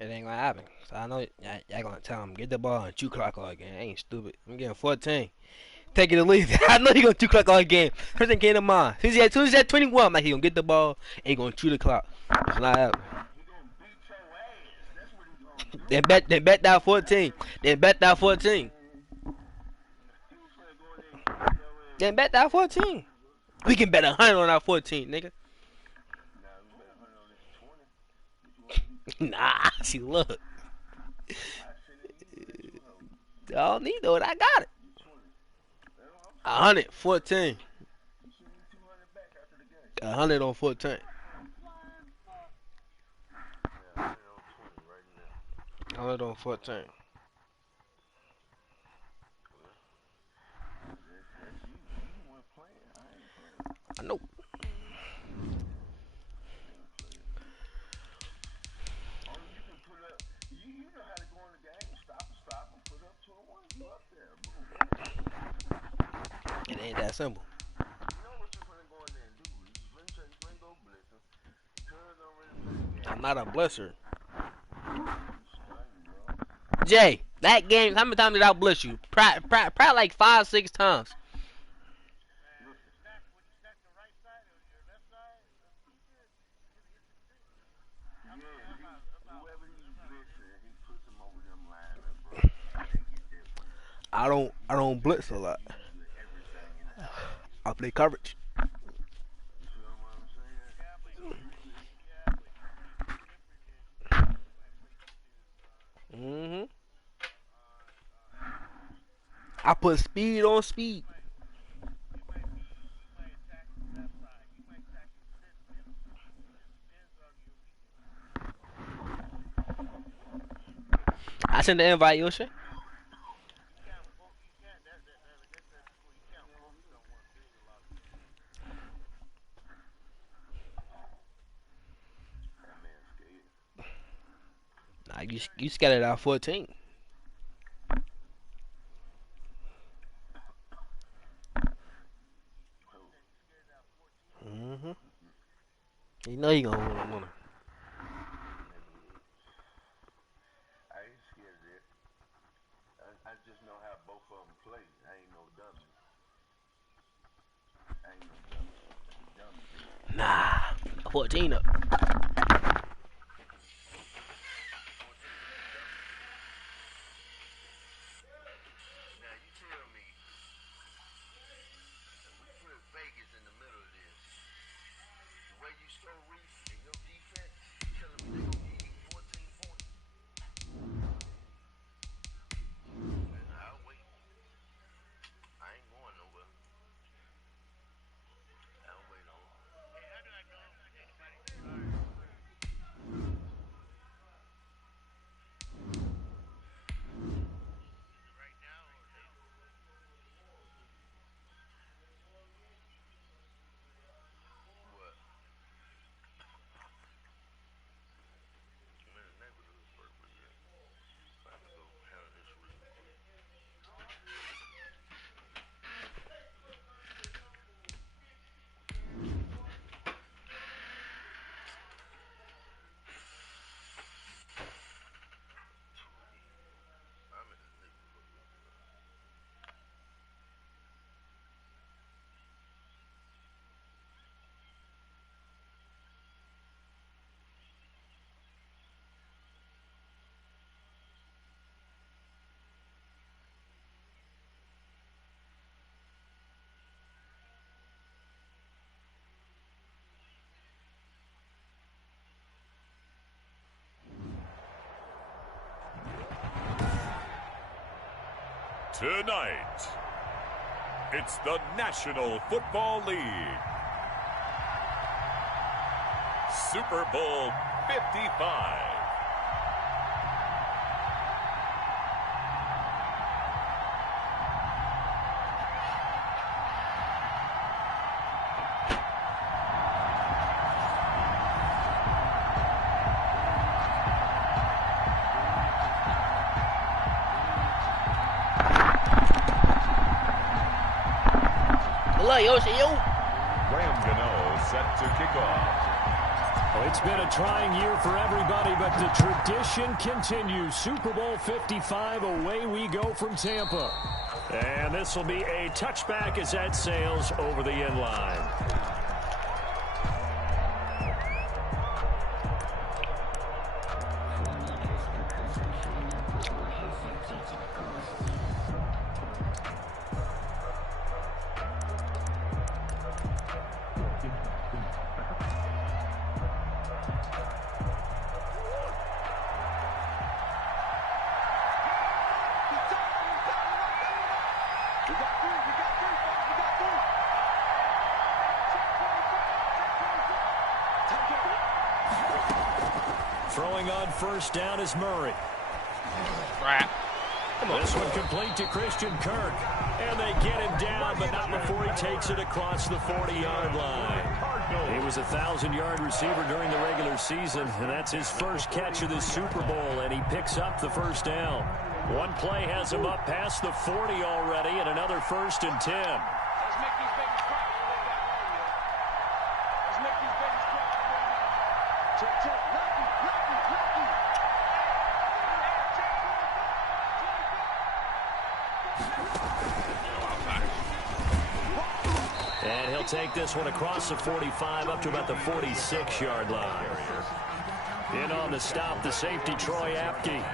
It ain't gonna happen. So I know y'all gonna tell him get the ball and 2 o'clock all game. Ain't stupid. I'm getting 14. Take it or leave it. I know he gonna 2 o'clock all game. First thing came to mind. As soon as he had 21, I'm like he gonna get the ball and he gonna 2 o'clock. It's not happening. Then bet that 14. Then bet that 14. Then bet that 14. We can bet 100 on our 14, nigga. Nah, see, look. I don't need though. I got it. 114. 100 on 14. 100 on 14. I know. It ain't that simple. I'm not a blesser. Jay, that game, how many times did I bless you? Probably like 5, 6 times. I don't blitz a lot. I play coverage. Mhm. I put speed on speed. I send the invite, Yosha. Nah, you scattered out 14. Mhm. You know you gonna win. Nah, 14 up. Tonight, it's the National Football League. Super Bowl 55. Yoshi, yo. Graham Gano set to kick off. It's been a trying year for everybody, but the tradition continues. Super Bowl 55, away we go from Tampa. And this will be a touchback as that sails over the end line. Throwing on first down is Murray. This one complete to Christian Kirk. And they get him down, but not before he takes it across the 40-yard line. He was a 1,000-yard receiver during the regular season, and that's his first catch of this Super Bowl, and he picks up the first down. One play has him up past the 40 already, and another 1st and 10. And he'll take this one across the 45 up to about the 46-yard line. In on the stop, the safety, Troy Apke.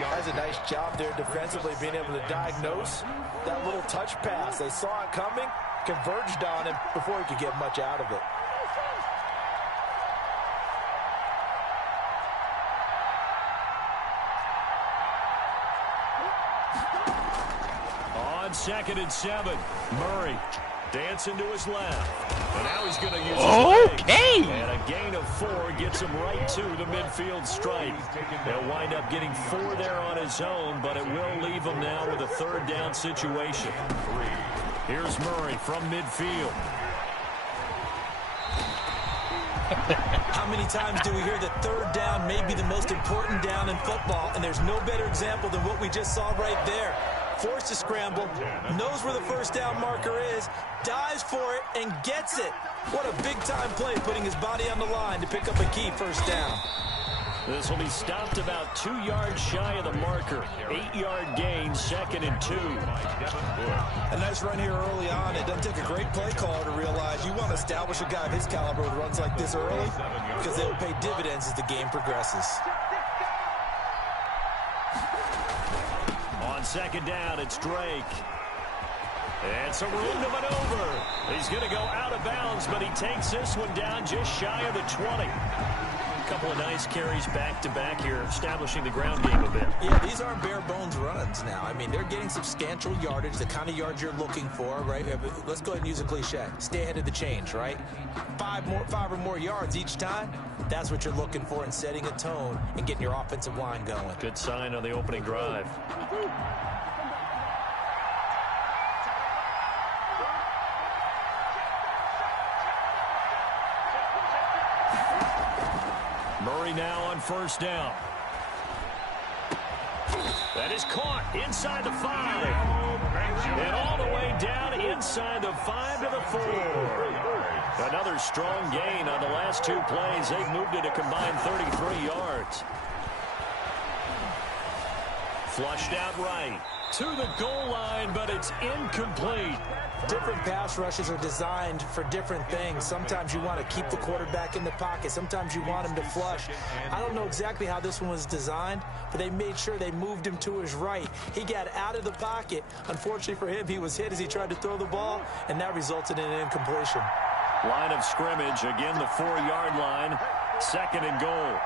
That's a nice job there defensively, being able to diagnose that little touch pass. They saw it coming, converged on him before he could get much out of it. On 2nd and 7, Murray dancing to his left. And now he's going to use his Okay. leg. And a gain of 4 gets him right to the midfield stripe. He'll wind up getting 4 there on his own, but it will leave him now with a 3rd down situation. Here's Murray from midfield. How many times do we hear that 3rd down may be the most important down in football, and there's no better example than what we just saw right there. Forced to scramble, knows where the 1st down marker is, dives for it, and gets it. What a big-time play, putting his body on the line to pick up a key 1st down. This will be stopped about 2 yards shy of the marker. 8-yard gain, 2nd and 2. A nice run here early on. It doesn't take a great play caller to realize you want to establish a guy of his caliber with runs like this early, because they will pay dividends as the game progresses. On 2nd down, it's Drake. It's a room to maneuver. He's going to go out of bounds, but he takes this one down just shy of the 20. A couple of nice carries back-to-back here, establishing the ground game a bit. Yeah, these aren't bare-bones runs now. I mean, they're getting substantial yardage, the kind of yards you're looking for, right? Let's go ahead and use a cliche. Stay ahead of the change, right? 5 or more yards each time. That's what you're looking for in setting a tone and getting your offensive line going. Good sign on the opening drive. Murray now on 1st down. That is caught inside the 5. And all the way down inside the 5 to the 4. Another strong gain on the last 2 plays. They've moved it a combined 33 yards. Flushed out right to the goal line, but it's incomplete. Different pass rushes are designed for different things. Sometimes you want to keep the quarterback in the pocket. Sometimes you want him to flush. I don't know exactly how this one was designed, but they made sure they moved him to his right. He got out of the pocket. Unfortunately for him, he was hit as he tried to throw the ball, and that resulted in an incompletion. Line of scrimmage, again the 4-yard line. 2nd and goal.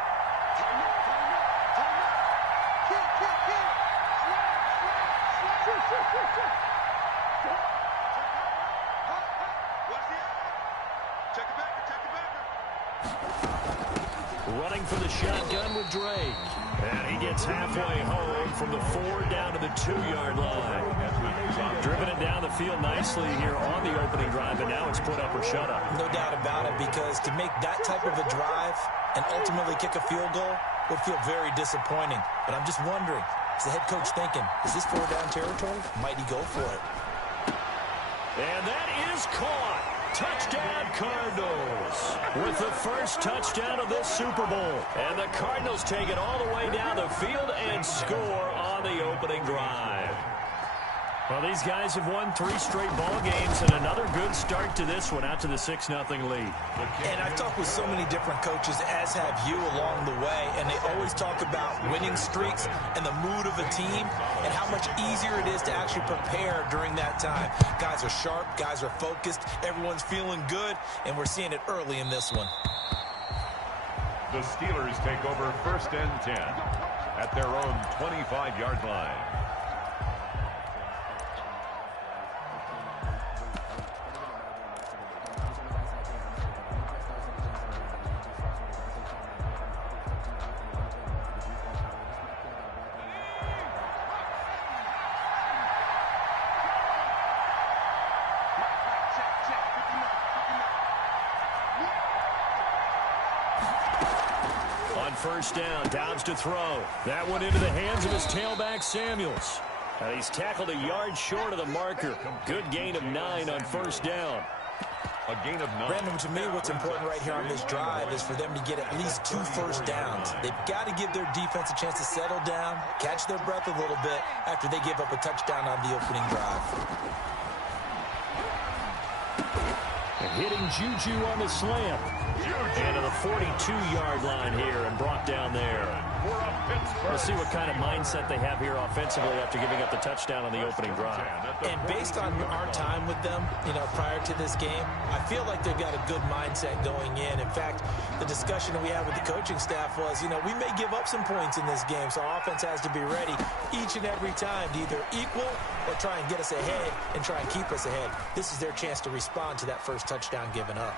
Running for the shotgun with Drake. And he gets halfway home from the 4 down to the 2-yard line. Driven it down the field nicely here on the opening drive, and now it's put up or shut up. No doubt about it, because to make that type of a drive and ultimately kick a field goal would feel very disappointing. But I'm just wondering, is the head coach thinking, is this 4 down territory? Might he go for it? And that is caught. Touchdown, Cardinals. With the first touchdown of this Super Bowl. And the Cardinals take it all the way down the field and score on the opening drive. Well, these guys have won 3 straight ball games, and another good start to this one, out to the 6-0 lead. And I've talked with so many different coaches, as have you along the way, and they always talk about winning streaks and the mood of a team and how much easier it is to actually prepare during that time. Guys are sharp, guys are focused, everyone's feeling good, and we're seeing it early in this one. The Steelers take over 1st and 10 at their own 25-yard line. First down, Dobbs to throw. That one into the hands of his tailback, Samuels. He's tackled a yard short of the marker. Good gain of 9 on first down. A gain of 9. Brandon, to me, what's important right here on this drive is for them to get at least 2 first downs. They've got to give their defense a chance to settle down, catch their breath a little bit after they give up a touchdown on the opening drive. And hitting Juju on the slant. And to the 42-yard line here and brought down there. We'll see what kind of mindset they have here offensively after giving up the touchdown on the opening drive. And based on our time with them, prior to this game, I feel like they've got a good mindset going in. In fact, the discussion that we had with the coaching staff was, we may give up some points in this game, so our offense has to be ready each and every time to either equal or try and get us ahead and try and keep us ahead. This is their chance to respond to that first touchdown given up.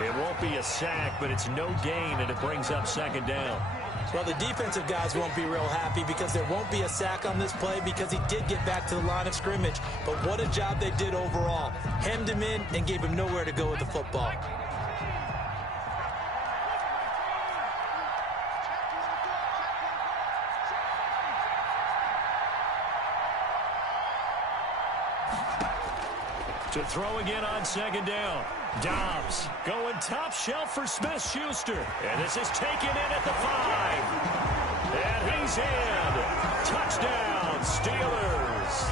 It won't be a sack, but it's no gain, and it brings up 2nd down. Well, the defensive guys won't be real happy because there won't be a sack on this play because he did get back to the line of scrimmage. But what a job they did overall. Hemmed him in and gave him nowhere to go with the football. To throw again on 2nd down. Dobbs going top shelf for Smith-Schuster. And this is taken in at the 5. And he's in. Touchdown, Steelers.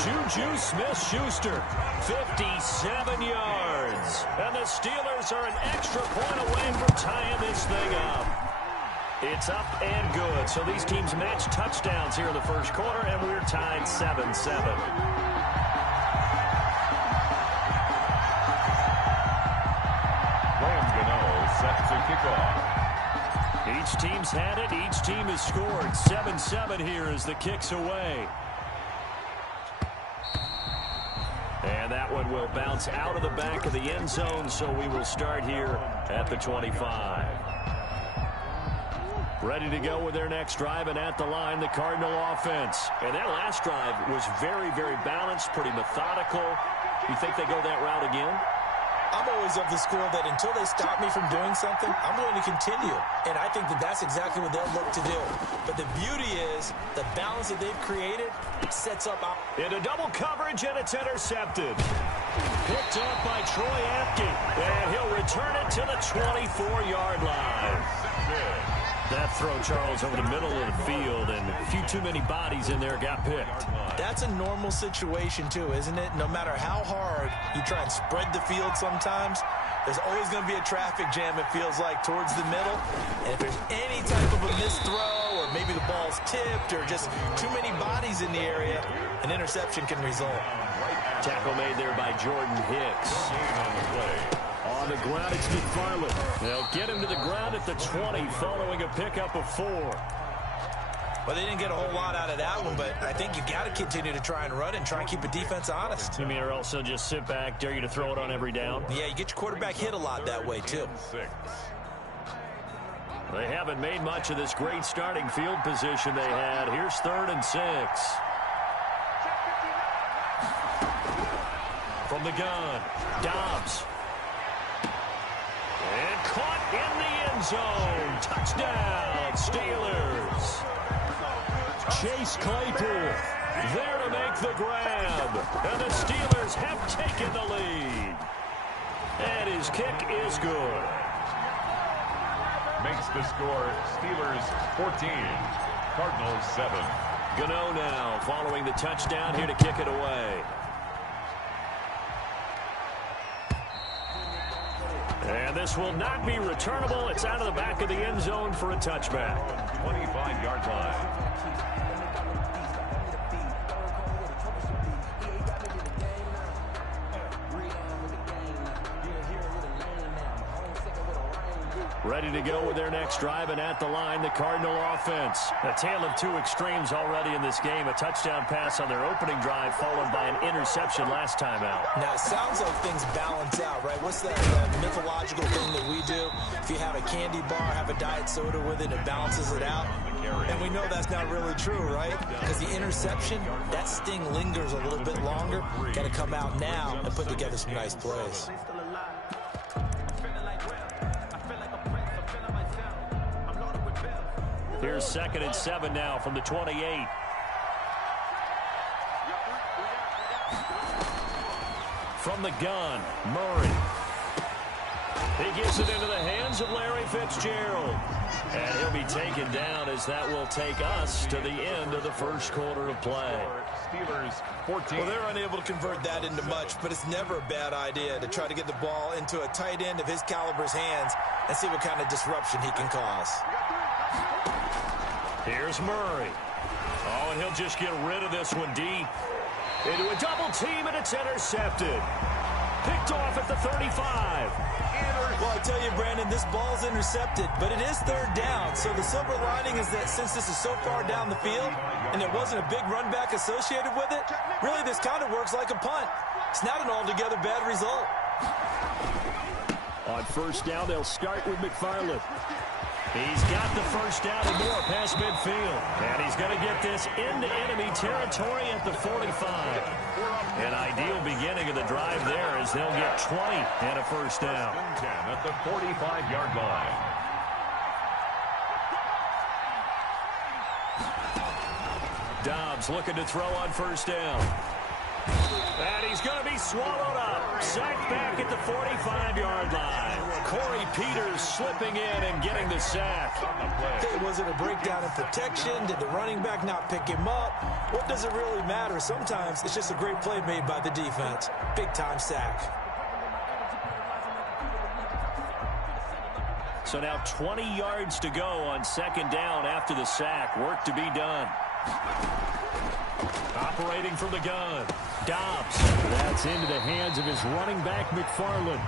Juju Smith-Schuster, 57 yards. And the Steelers are an extra point away from tying this thing up. It's up and good. So these teams match touchdowns here in the first quarter, and we're tied 7-7. Set to kick off. Each team's had it. Each team has scored. 7-7 here as the kick's away. And that one will bounce out of the back of the end zone, so we will start here at the 25. Ready to go with their next drive, and at the line, the Cardinal offense. And that last drive was very, very balanced, pretty methodical. You think they go that route again? I'm always of the school that until they stop me from doing something, I'm going to continue. And I think that that's exactly what they'll look to do. But the beauty is the balance that they've created sets up. Into double coverage, and it's intercepted. Picked up by Troy Apke. And he'll return it to the 24-yard line. That throw, Charles, over the middle of the field, and a few too many bodies in there got picked. That's a normal situation, too, isn't it? No matter how hard you try and spread the field sometimes, there's always going to be a traffic jam, it feels like, towards the middle. And if there's any type of a missed throw, or maybe the ball's tipped, or just too many bodies in the area, an interception can result. Tackle made there by Jordan Hicks. On the ground, it's McFarland. They'll get him to the ground at the 20 following a pickup of 4. Well, they didn't get a whole lot out of that one, but I think you got to continue to try and run and try and keep a defense honest. You mean, or also just sit back, dare you to throw it on every down? Yeah, you get your quarterback hit a lot that way, too. They haven't made much of this great starting field position they had. Here's 3rd and 6. From the gun, Dobbs. And caught in the end zone. Touchdown, Steelers. Chase Claypool There to make the grab. And the Steelers have taken the lead. And his kick is good. Makes the score Steelers 14, Cardinals 7. Gano now following the touchdown here to kick it away. And this will not be returnable. It's out of the back of the end zone for a touchback. 25-yard line. Ready to go with their next drive, and at the line, the Cardinal offense. A tale of two extremes already in this game. A touchdown pass on their opening drive, followed by an interception last time out. Now, it sounds like things balance out, right? What's that mythological thing that we do? If you have a candy bar, have a diet soda with it, it balances it out. And we know that's not really true, right? Because the interception, that sting lingers a little bit longer. Got to come out now and put together some nice plays. Here's 2nd and 7 now from the 28. From the gun, Murray. He gives it into the hands of Larry Fitzgerald. And he'll be taken down as that will take us to the end of the first quarter of play. Steelers 14. Well, they're unable to convert that into much, but it's never a bad idea to try to get the ball into a tight end of his caliber's hands and see what kind of disruption he can cause. Here's Murray. Oh, and he'll just get rid of this one deep. Into a double team, and it's intercepted. Picked off at the 35. Well, I tell you, Brandon, this ball's intercepted, but it is 3rd down. So the silver lining is that since this is so far down the field and there wasn't a big run back associated with it, really this kind of works like a punt. It's not an altogether bad result. On 1st down, they'll start with McFarland. He's got the 1st down and more past midfield. And he's going to get this into enemy territory at the 45. An ideal beginning of the drive there as they'll get 20 and a 1st down. 10 at the 45-yard line. Dobbs looking to throw on 1st down. And he's going to be swallowed up. Sacked back at the 45-yard line. Corey Peters slipping in and getting the sack. Hey, was it a breakdown in protection? Did the running back not pick him up? What does it really matter? Sometimes it's just a great play made by the defense. Big-time sack. So now 20 yards to go on 2nd down after the sack. Work to be done. Operating from the gun. Dobbs. That's into the hands of his running back, McFarland.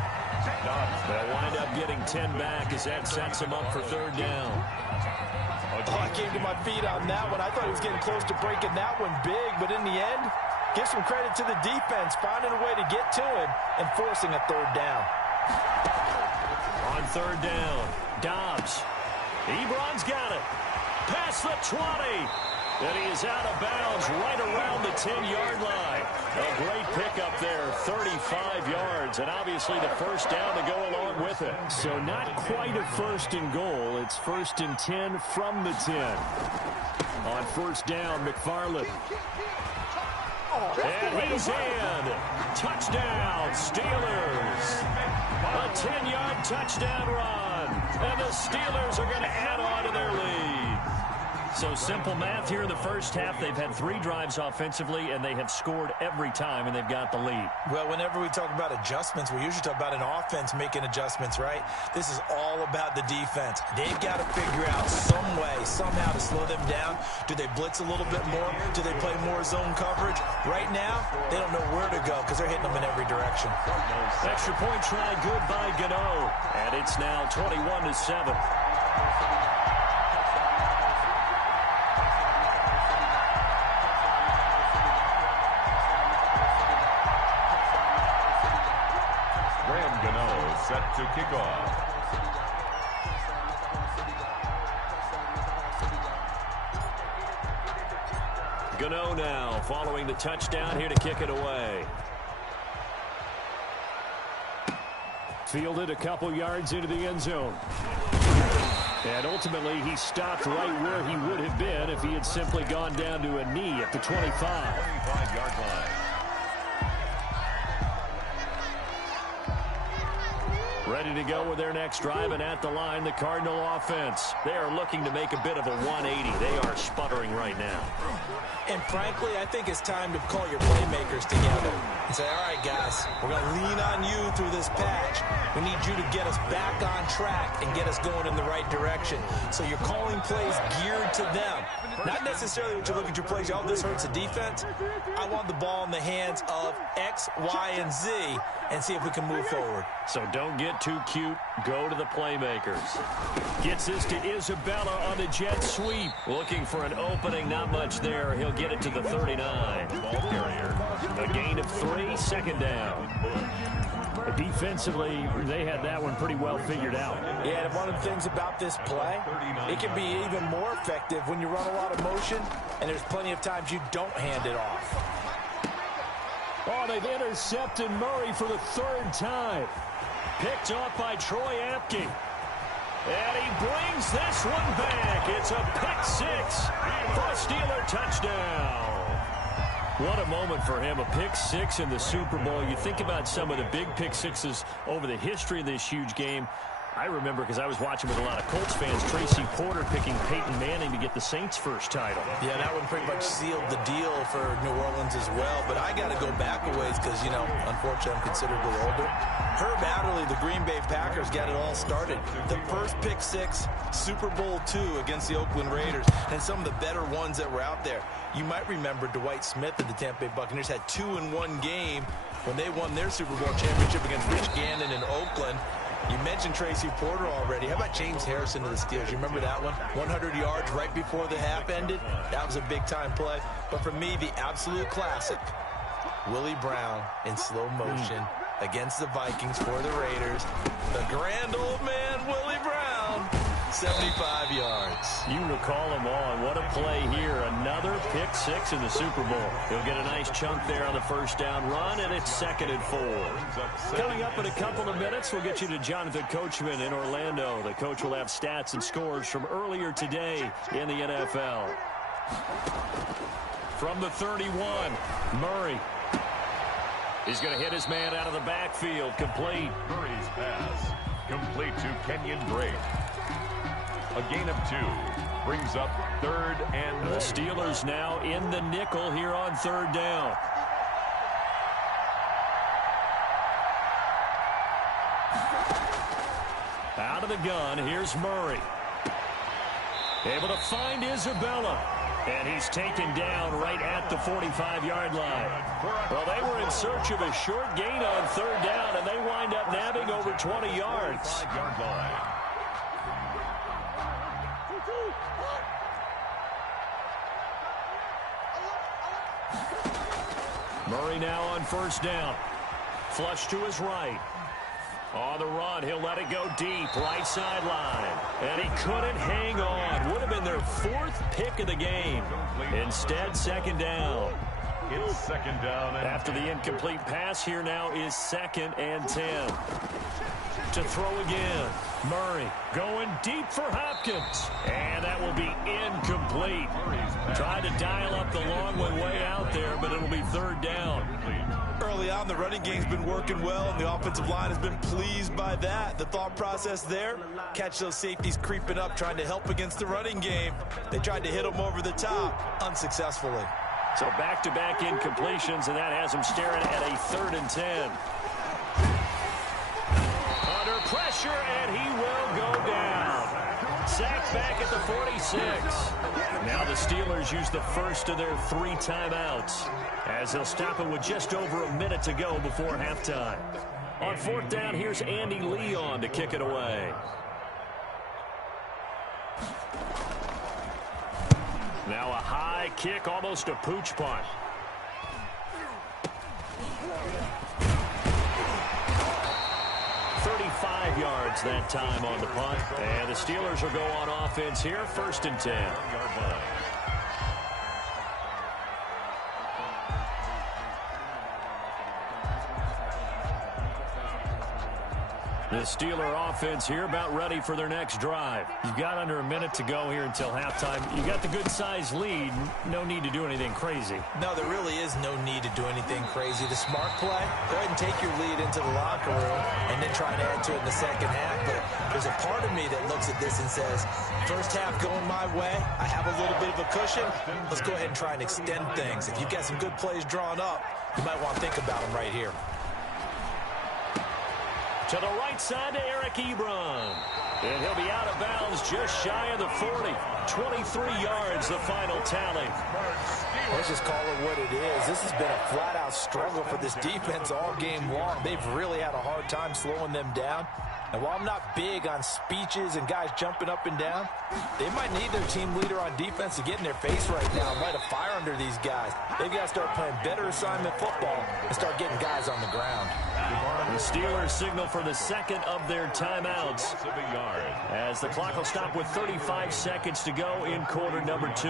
Dobbs. They'll wind up getting 10 back as that sets him up for 3rd down. Oh, I came to my feet on that one. I thought he was getting close to breaking that one big, but in the end, give some credit to the defense, finding a way to get to him and forcing a 3rd down. On 3rd down, Dobbs. Ebron's got it. Past the 20. And he is out of bounds right around the 10-yard line. A great pickup there, 35 yards, and obviously the 1st down to go along with it. So not quite a 1st and goal. It's 1st and 10 from the 10. On 1st down, McFarland. And he's in. Touchdown, Steelers. A 10-yard touchdown run. And the Steelers are going to add on to their lead. So simple math here in the 1st half. They've had 3 drives offensively, and they have scored every time, and they've got the lead. Well, whenever we talk about adjustments, we usually talk about an offense making adjustments, right? This is all about the defense. They've got to figure out some way, somehow to slow them down. Do they blitz a little bit more? Do they play more zone coverage? Right now, they don't know where to go because they're hitting them in every direction. Extra point try good by Gano. And it's now 21-7. Set to kick off. Gano now following the touchdown here to kick it away. Fielded a couple yards into the end zone. And ultimately, he stopped right where he would have been if he had simply gone down to a knee at the 25. 25-yard line. Ready to go with their next drive, and at the line, the Cardinal offense. They are looking to make a bit of a 180. They are sputtering right now. And frankly, I think it's time to call your playmakers together and say, all right, guys, we're going to lean on you through this patch. We need you to get us back on track and get us going in the right direction. So you're calling plays geared to them. Not necessarily what you look at your plays, oh, this hurts the defense. I want the ball in the hands of X, Y, and Z and see if we can move forward. So don't get too cute. Go to the playmakers. Gets this to Isabella on the jet sweep. Looking for an opening, not much there. He'll get it to the 39. Ball carrier. A gain of 3, second down. Defensively, they had that one pretty well figured out. Yeah, and one of the things about this play, it can be even more effective when you run a lot of motion, and there's plenty of times you don't hand it off. Oh, they've intercepted Murray for the 3rd time. Picked off by Troy Apke. And he brings this one back. It's a pick 6 for a Steeler touchdown. What a moment for him, a pick 6 in the Super Bowl. You think about some of the big pick 6s over the history of this huge game. I remember, because I was watching with a lot of Colts fans, Tracy Porter picking Peyton Manning to get the Saints' first title. Yeah, that one pretty much sealed the deal for New Orleans as well. But I got to go back a ways because, you know, unfortunately I'm considerably older. Herb Adderley, the Green Bay Packers, got it all started. The first pick 6, Super Bowl II against the Oakland Raiders, and some of the better ones that were out there. You might remember Dwight Smith of the Tampa Bay Buccaneers had 2 in one game when they won their Super Bowl championship against Rich Gannon in Oakland. You mentioned Tracy Porter already. How about James Harrison of the Steelers? You remember that one? 100 yards right before the half ended? That was a big-time play. But for me, the absolute classic, Willie Brown in slow motion against the Vikings for the Raiders. The grand old man, Willie Brown, 75 yards. You recall them all, and what a play here. Another pick 6 in the Super Bowl. He'll get a nice chunk there on the first down run, and it's 2nd and 4. Coming up in a couple of minutes, we'll get you to Jonathan Coachman in Orlando. The coach will have stats and scores from earlier today in the NFL. From the 31, Murray. He's going to hit his man out of the backfield. Complete. Murray's pass. Complete to Kenyon Drake. A gain of 2 brings up 3rd and the Steelers now in the nickel here on 3rd down. Out of the gun, here's Murray. Able to find Isabella. And he's taken down right at the 45-yard line. Well, they were in search of a short gain on 3rd down, and they wind up nabbing over 20 yards. 5-yard line. Murray now on 1st down. Flush to his right. On the run, he'll let it go deep, right sideline. And he couldn't hang on. Would have been their 4th pick of the game. Instead, 2nd down. It's 2nd down. After the incomplete pass, here now is 2nd and 10. To throw again. Murray going deep for Hopkins. And that will be incomplete. Tried to dial up the long one way out there, but it'll be 3rd down. Early on, the running game's been working well, and the offensive line has been pleased by that. The thought process there, catch those safeties creeping up, trying to help against the running game. They tried to hit them over the top, unsuccessfully. So back-to-back incompletions, and that has them staring at a 3rd and 10. Under pressure, and he will go down. Sacked back at the 46. Now the Steelers use the first of their 3 timeouts, as they'll stop it with just over a minute to go before halftime. On 4th down, here's Andy Leon to kick it away. Now a high kick, almost a pooch punt. Yards that time on the punt, and the Steelers will go on offense here, 1st and 10. The Steeler offense here about ready for their next drive. You've got under a minute to go here until halftime. You got the good-sized lead. No need to do anything crazy. No, there really is no need to do anything crazy. The smart play, go ahead and take your lead into the locker room and then try and add to it in the second half. But there's a part of me that looks at this and says, first half going my way, I have a little bit of a cushion. Let's go ahead and try and extend things. If you've got some good plays drawn up, you might want to think about them right here. To the right side to Eric Ebron. And he'll be out of bounds just shy of the 40. 23 yards, the final tally. Let's just call it what it is. This has been a flat-out struggle for this defense all game long. They've really had a hard time slowing them down. And while I'm not big on speeches and guys jumping up and down, they might need their team leader on defense to get in their face right now and light a fire under these guys. They've got to start playing better assignment football and start getting guys on the ground. The Steelers signal for the second of their timeouts as the clock will stop with 35 seconds to go in quarter number 2.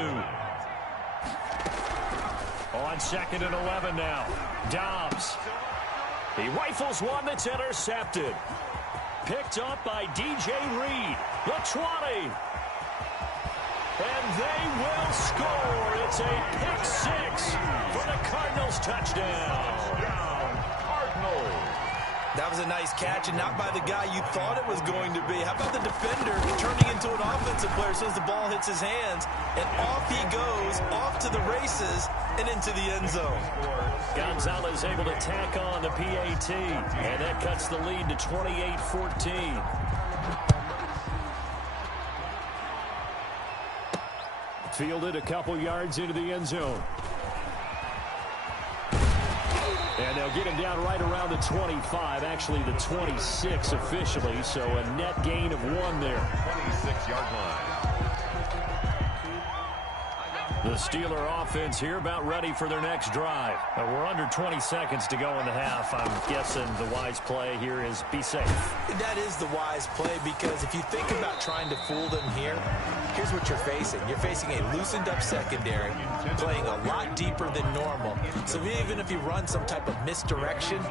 On 2nd and 11 now. Dobbs. He rifles one that's intercepted. Picked up by DJ Reed. The 20. And they will score. It's a pick 6 for the Cardinals touchdown. That was a nice catch, and not by the guy you thought it was going to be. How about the defender turning into an offensive player as soon as the ball hits his hands, and off he goes, off to the races, and into the end zone. Gonzalez able to tack on the PAT, and that cuts the lead to 28-14. Fielded a couple yards into the end zone. And they'll get him down right around the 25, actually the 26 officially, so a net gain of 1 there. 26-yard line. The Steeler offense here about ready for their next drive. We're under 20 seconds to go in the half. I'm guessing the wise play here is be safe. That is the wise play, because if you think about trying to fool them here, here's what you're facing. You're facing a loosened up secondary, playing a lot deeper than normal. So even if you run some type of misdirection,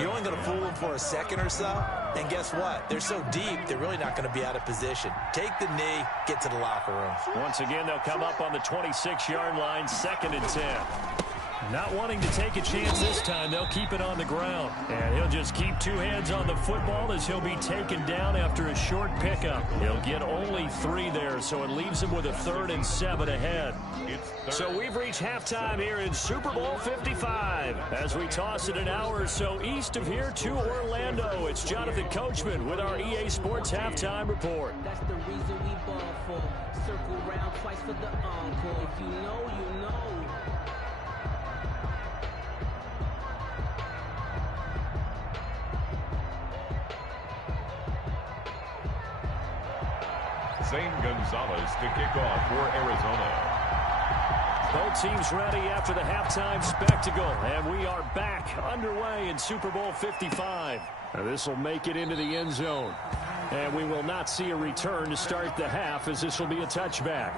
you're only going to fool them for a second or so. And guess what? They're so deep, they're really not going to be out of position. Take the knee, get to the locker room. Once again, they'll come up on the 26-yard line, 2nd and 10. Not wanting to take a chance this time, they'll keep it on the ground. And he'll just keep 2 hands on the football as he'll be taken down after a short pickup. He'll get only 3 there, so it leaves him with a 3rd and 7 ahead. So we've reached halftime here in Super Bowl 55. As we toss it an hour or so east of here to Orlando, it's Jonathan Coachman with our EA Sports Halftime Report. That's the reason we ball for. Circle round twice for the encore. If you know, you know. Zane Gonzalez to kick off for Arizona. Both teams ready after the halftime spectacle, and we are back underway in Super Bowl 55. Now this will make it into the end zone, and we will not see a return to start the half, as this will be a touchback.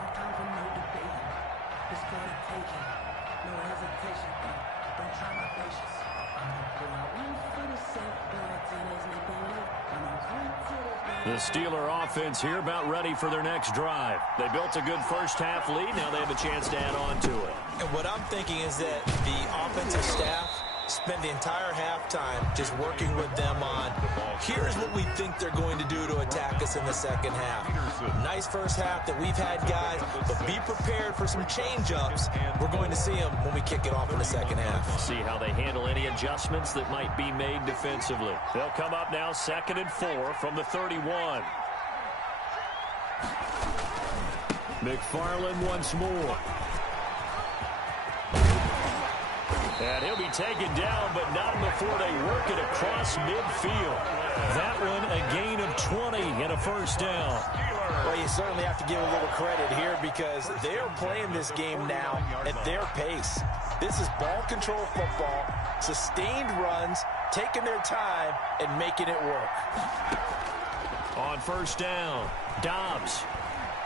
The Steeler offense here about ready for their next drive. They built a good first half lead. Now they have a chance to add on to it. And what I'm thinking is that the offensive staff spent the entire halftime just working with them on, here's what we think they're going to do to attack us in the second half. Nice first half that we've had, guys, but be prepared for some change-ups. We're going to see them when we kick it off in the second half. See how they handle any adjustments that might be made defensively. They'll come up now 2nd and 4 from the 31. McFarland once more. And he'll be taken down, but not before they work it across midfield. That one a gain of 20 and a first down. Well, you certainly have to give a little credit here, because they are playing this game now at their pace. This is ball control football, sustained runs, taking their time, and making it work. On first down, Dobbs.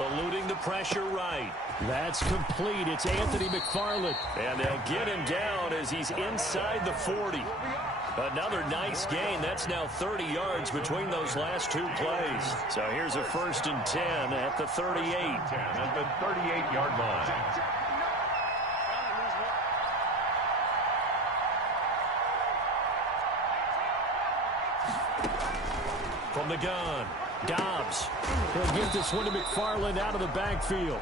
Eluding the pressure right. That's complete. It's Anthony McFarland. And they'll get him down as he's inside the 40. Another nice gain. That's now 30 yards between those last two plays. So here's a 1st and 10 at the 38. 10 at the 38-yard line. From the gun, Dobbs. He'll get this one to McFarland out of the backfield.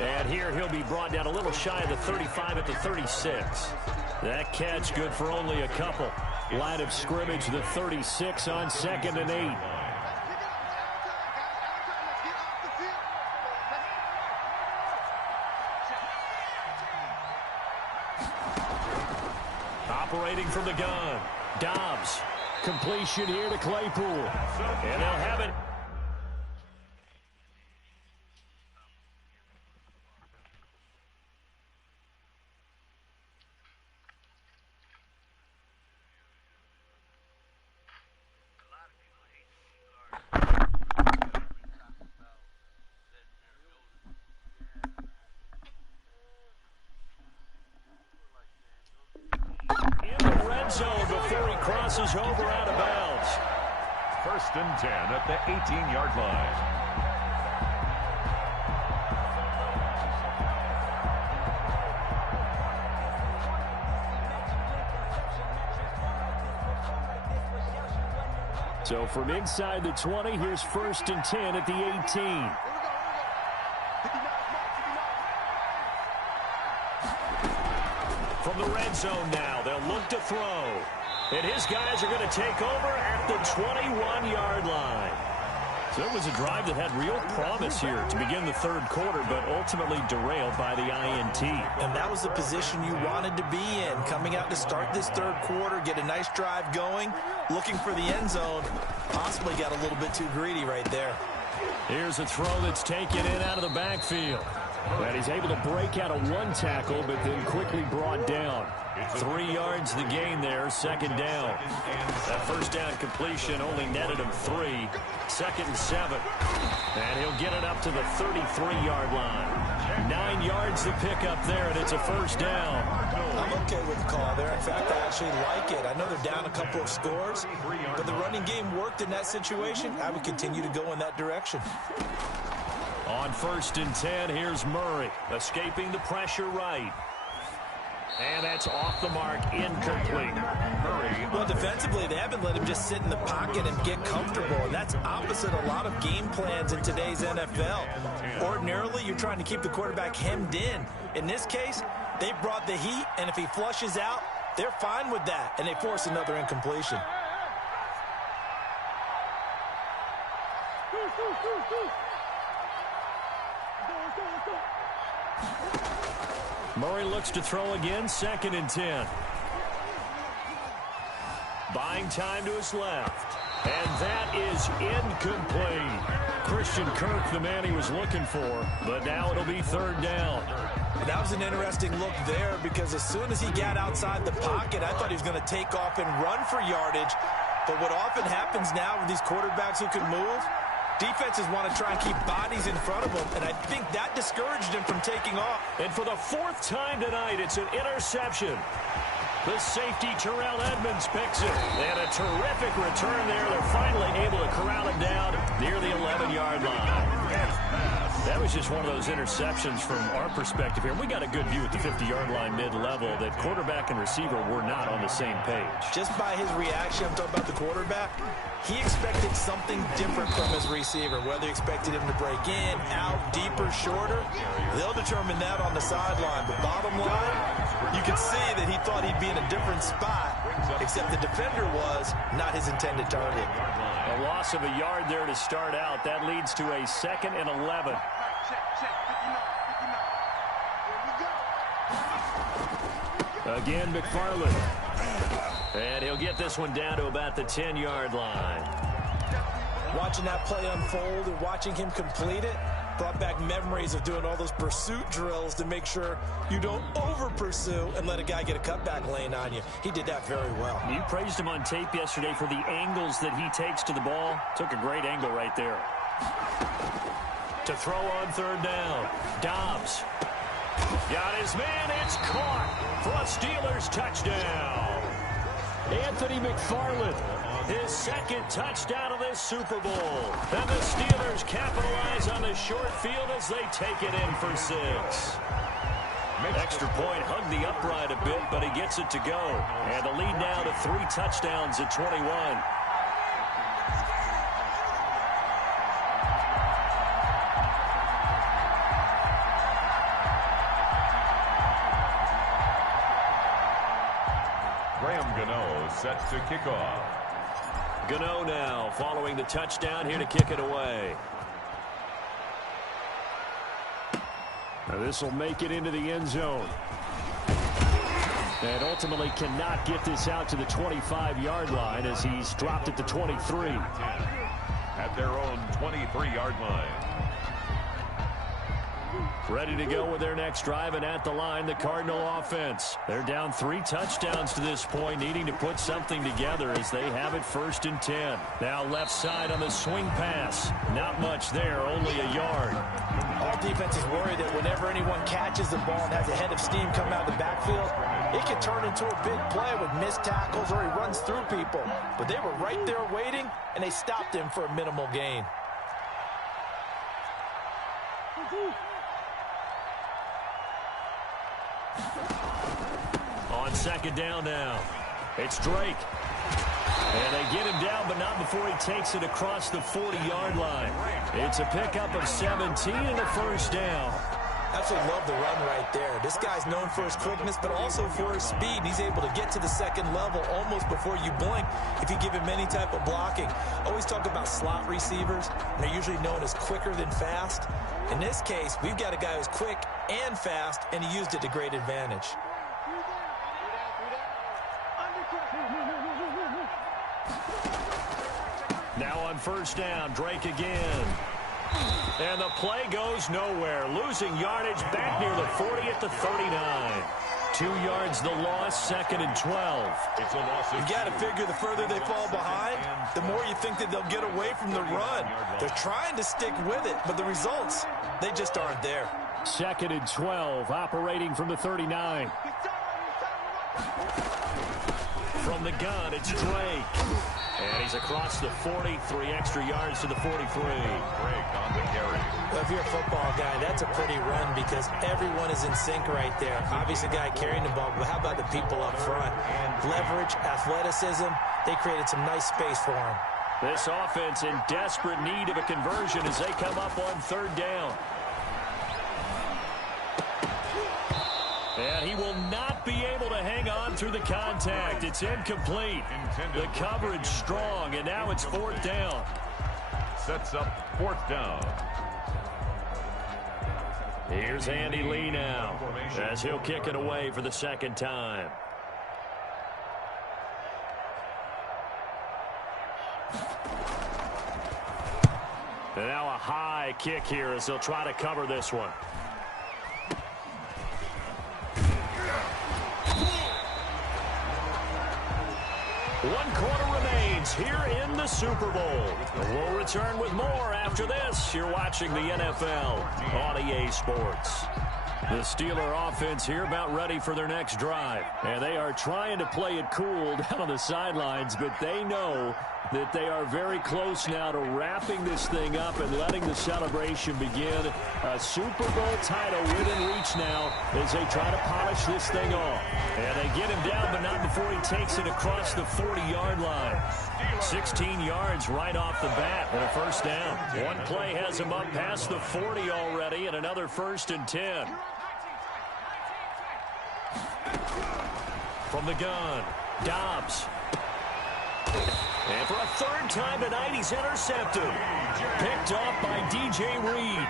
And here he'll be brought down a little shy of the 35 at the 36. That catch good for only a couple. Line of scrimmage, the 36 on 2nd and 8. Operating from the gun, Dobbs. Completion here to Claypool. And they'll have it. Zone before he crosses over out of bounds. 1st and 10 at the 18-yard line. So from inside the 20, here's 1st and 10 at the 18. From the red zone now, they'll look to throw. And his guys are going to take over at the 21-yard line. So it was a drive that had real promise here to begin the 3rd quarter, but ultimately derailed by the INT. And that was the position you wanted to be in. Coming out to start this 3rd quarter, get a nice drive going, looking for the end zone. Possibly got a little bit too greedy right there. Here's a throw that's taken in out of the backfield. And he's able to break out of one tackle, but then quickly brought down. 3 yards the gain there, 2nd down. That 1st down completion only netted him 3. 2nd and 7. And he'll get it up to the 33-yard line. 9 yards to pick up there, and it's a 1st down. I'm okay with the call there. In fact, I actually like it. I know they're down a couple of scores, but the running game worked in that situation. I would continue to go in that direction. On 1st and 10, here's Murray, escaping the pressure right. And that's off the mark, incomplete. Murray. Well, defensively, they haven't let him just sit in the pocket and get comfortable, and that's opposite a lot of game plans in today's NFL. Ordinarily, you're trying to keep the quarterback hemmed in. In this case, they brought the heat, and if he flushes out, they're fine with that, and they force another incompletion. Murray looks to throw again, 2nd and 10. Buying time to his left. And that is incomplete. Christian Kirk, the man he was looking for, but now it'll be 3rd down. That was an interesting look there because as soon as he got outside the pocket, I thought he was going to take off and run for yardage. But what often happens now with these quarterbacks who can move, defenses want to try and keep bodies in front of them, and I think that discouraged him from taking off. And for the 4th time tonight, it's an interception. The safety, Terrell Edmonds, picks it. And a terrific return there. They're finally able to corral him down near the 11-yard line. That was just one of those interceptions from our perspective here. We got a good view at the 50-yard line mid-level that quarterback and receiver were not on the same page. Just by his reaction, I'm talking about the quarterback, he expected something different from his receiver, whether he expected him to break in, out, deeper, shorter. They'll determine that on the sideline. But bottom line, you can see that he thought he'd be in a different spot, except the defender was not his intended target. A loss of a yard there to start out. That leads to a 2nd and 11. Again, McFarland. And he'll get this one down to about the 10-yard line. Watching that play unfold and watching him complete it brought back memories of doing all those pursuit drills to make sure you don't over-pursue and let a guy get a cutback lane on you. He did that very well. You praised him on tape yesterday for the angles that he takes to the ball. Took a great angle right there. To throw on third down. Dobbs. Got his man. It's caught for a Steelers touchdown. Anthony McFarland, his second touchdown of this Super Bowl. And the Steelers capitalize on the short field as they take it in for 6. Extra point hugged the upright a bit, but he gets it to go. And the lead now to 3 touchdowns at 21. Set to kick off. Gano now following the touchdown here to kick it away. This will make it into the end zone. And ultimately cannot get this out to the 25-yard line as he's dropped at the 23. At their own 23-yard line. Ready to go with their next drive, and at the line, the Cardinal offense. They're down 3 touchdowns to this point, needing to put something together as they have it 1st and 10. Now left side on the swing pass. Not much there, only a yard. All defenses worry that whenever anyone catches the ball and has a head of steam coming out of the backfield, it can turn into a big play with missed tackles or he runs through people. But they were right there waiting, and they stopped him for a minimal gain. On 2nd down now, it's Drake. And they get him down, but not before he takes it across the 40-yard line. It's a pickup of 17 and a 1st down. Absolutely love the run right there. This guy's known for his quickness, but also for his speed. He's able to get to the 2nd level almost before you blink if you give him any type of blocking. Always talk about slot receivers. They're usually known as quicker than fast. In this case, we've got a guy who's quick and fast, and he used it to great advantage. Now on 1st down, Drake again. And the play goes nowhere. Losing yardage back near the 40 at the 39. 2 yards the loss, 2nd and 12. It's a loss. You've got to figure the further they fall behind, the more you think that they'll get away from the run. They're trying to stick with it, but the results, they just aren't there. 2nd and 12, operating from the 39. From the gun, it's Drake. And he's across the 40, 3 extra yards to the 43. Drake on the carry. Well, if you're a football guy, that's a pretty run because everyone is in sync right there. Obviously, the guy carrying the ball, but how about the people up front? Leverage, athleticism, they created some nice space for him. This offense in desperate need of a conversion as they come up on 3rd down. And he will not be able to hang on through the contact. It's incomplete. The coverage strong, and now it's 4th down. Sets up 4th down. Here's Andy Lee now as he'll kick it away for the 2nd time. And now a high kick here as they'll try to cover this one. One quarter remains here in the Super Bowl. We'll return with more after this. You're watching the NFL on EA Sports. The Steeler offense here about ready for their next drive. And they are trying to play it cool down on the sidelines, but they know that they are very close now to wrapping this thing up and letting the celebration begin. A Super Bowl title within reach now as they try to polish this thing off. And they get him down, but not before he takes it across the 40-yard line. 16 yards right off the bat and a 1st down. One play has him up past the 40 already and another 1st and 10. From the gun, Dobbs. And for a 3rd time tonight, he's intercepted. Picked off by DJ Reed.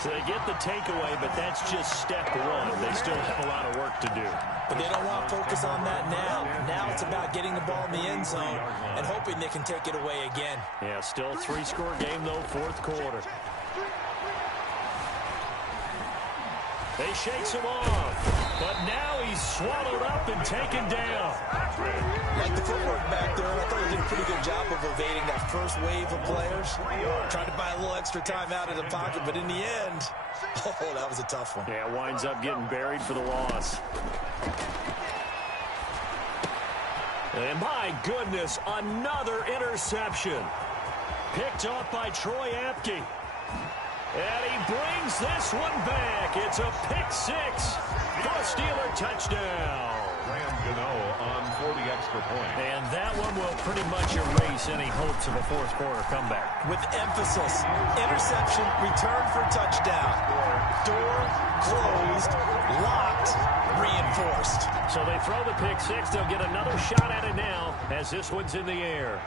So they get the takeaway, but that's just step 1. They still have a lot of work to do. But they don't want to focus on that now. Now it's about getting the ball in the end zone and hoping they can take it away again. Yeah, still a 3-score game, though, 4th quarter. They shakes him off, but now he's swallowed up and taken down. Like like the footwork back there, and I thought he did a pretty good job of evading that first wave of players. Tried to buy a little extra time out of the pocket, but in the end, oh, that was a tough one. Yeah, winds up getting buried for the loss. And my goodness, another interception. Picked off by Troy Apke. And he brings this one back. It's a pick six for a Steeler touchdown. Graham Gano on for the extra point. And that one will pretty much erase any hopes of a fourth quarter comeback. With emphasis, interception, return for touchdown. Door closed, locked, reinforced. So they throw the pick six. They'll get another shot at it now as this one's in the air.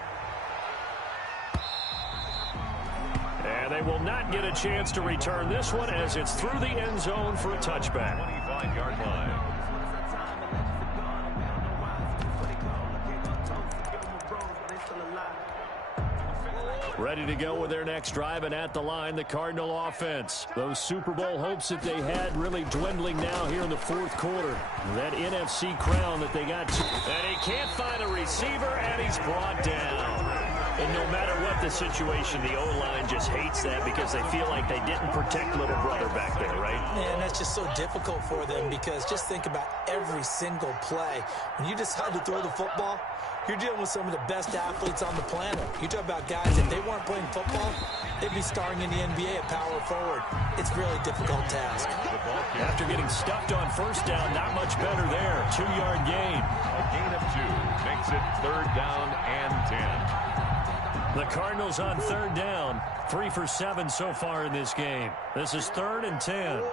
And they will not get a chance to return this one as it's through the end zone for a touchback. 25-yard line. Ready to go with their next drive, and at the line, the Cardinal offense. Those Super Bowl hopes that they had really dwindling now here in the fourth quarter. That NFC crown that they got. And he can't find a receiver, and he's brought down. And no matter what the situation, the O-line just hates that because they feel like they didn't protect little brother back there, right? Man, that's just so difficult for them because just think about every single play. When you decide to throw the football, you're dealing with some of the best athletes on the planet. You talk about guys, if they weren't playing football, they'd be starring in the NBA at power forward. It's a really difficult task. After getting stuffed on first down, not much better there. 2-yard gain. A gain of 2 makes it 3rd down and 10. The Cardinals on 3rd down. 3 for 7 so far in this game. This is 3rd and 10.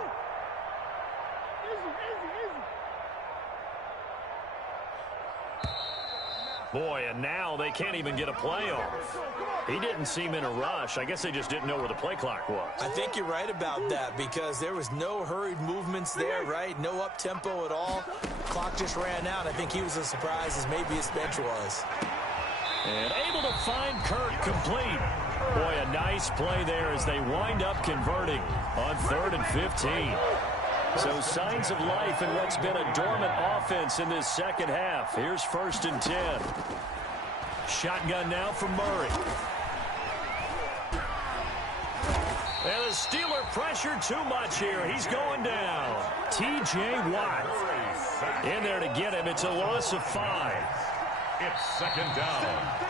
Boy, and now they can't even get a play off. He didn't seem in a rush. I guess they just didn't know where the play clock was. I think you're right about that because there was no hurried movements there, right? No up-tempo at all. Clock just ran out. I think he was as surprised as maybe his bench was. And able to find Kirk complete. Boy, a nice play there as they wind up converting on 3rd and 15. So signs of life in what's been a dormant offense in this second half. Here's 1st and 10. Shotgun now from Murray. And the Steeler pressure too much here. He's going down. T.J. Watt in there to get him. It's a loss of 5. It's 2nd down.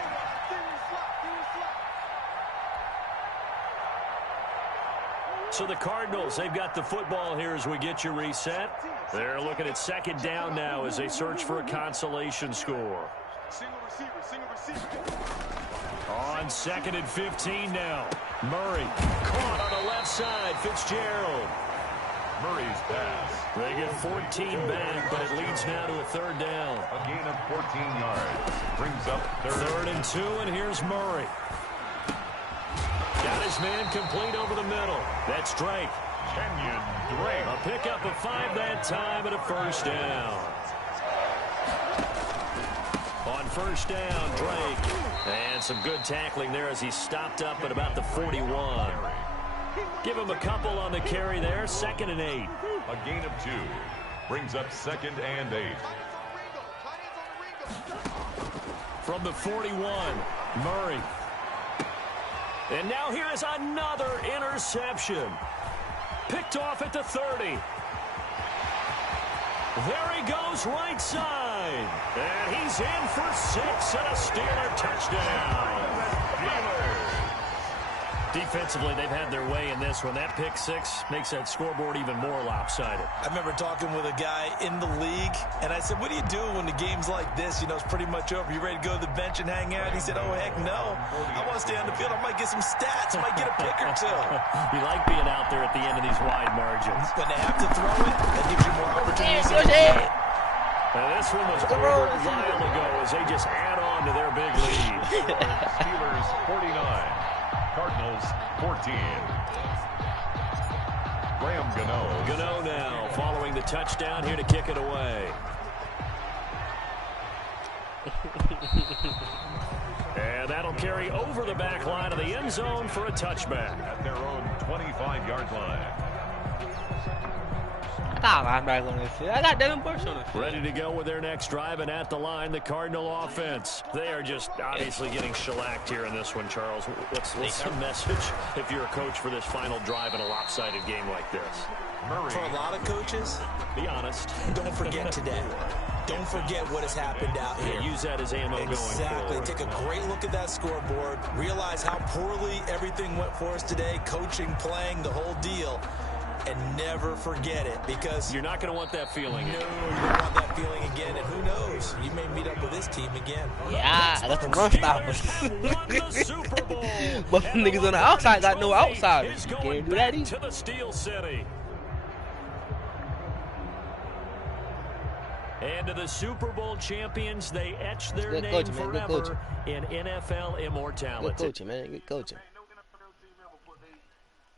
So the Cardinals, they've got the football here as we get you reset. They're looking at 2nd down now as they search for a consolation score. On 2nd and 15 now. Murray caught on the left side. Fitzgerald. Murray's pass. They get 14 back, but it leads now to a 3rd down. A gain of 14 yards. Brings up 3rd and 2, and here's Murray. Got his man complete over the middle. That's Drake. Kenyon Drake. A pickup of 5 that time and a 1st down. On 1st down, Drake. And some good tackling there as he stopped up at about the 41. Give him a couple on the carry there. 2nd and 8. A gain of 2. Brings up 2nd and 8. From the 41, Murray. And now here is another interception. Picked off at the 30. There he goes right side. And he's in for 6 and a Steeler touchdown. Defensively, they've had their way in this one. That pick 6 makes that scoreboard even more lopsided. I remember talking with a guy in the league, and I said, what do you do when the game's like this? You know, it's pretty much over. You ready to go to the bench and hang out? He said, oh, heck no. I want to stay on the field. I might get some stats. I might get a pick or 2. You like being out there at the end of these wide margins. When they have to throw it, that gives you more opportunities to get it. Now, this one was over a while ago as they just add on to their big lead. Steelers 49. Cardinals 14. Graham Gano. Gano now following the touchdown here to kick it away. And that'll carry over the back line of the end zone for a touchback. At their own 25-yard line. Stop, I'm back on this shit. I got Devin Bush on this shit. Ready to go with their next drive, and at the line, the Cardinal offense. They are just obviously getting shellacked here in this one, Charles. What's the message if you're a coach for this final drive in a lopsided game like this? For a lot of coaches, be honest. Don't forget today. Don't forget what has happened out here. Yeah, use that as ammo going forward. Exactly. Take a great look at that scoreboard. Realize how poorly everything went for us today. Coaching, playing, the whole deal. And never forget it, because you're not going to want that feeling. No, you don't want that feeling again. And who knows? You may meet up with this team again. Yeah, that's some run stoppers. But them niggas on the outside got no outsiders. You can't do that either. To the Steel City. And to the Super Bowl champions, they etch their name forever in NFL immortality. Good coaching, man. Good coaching.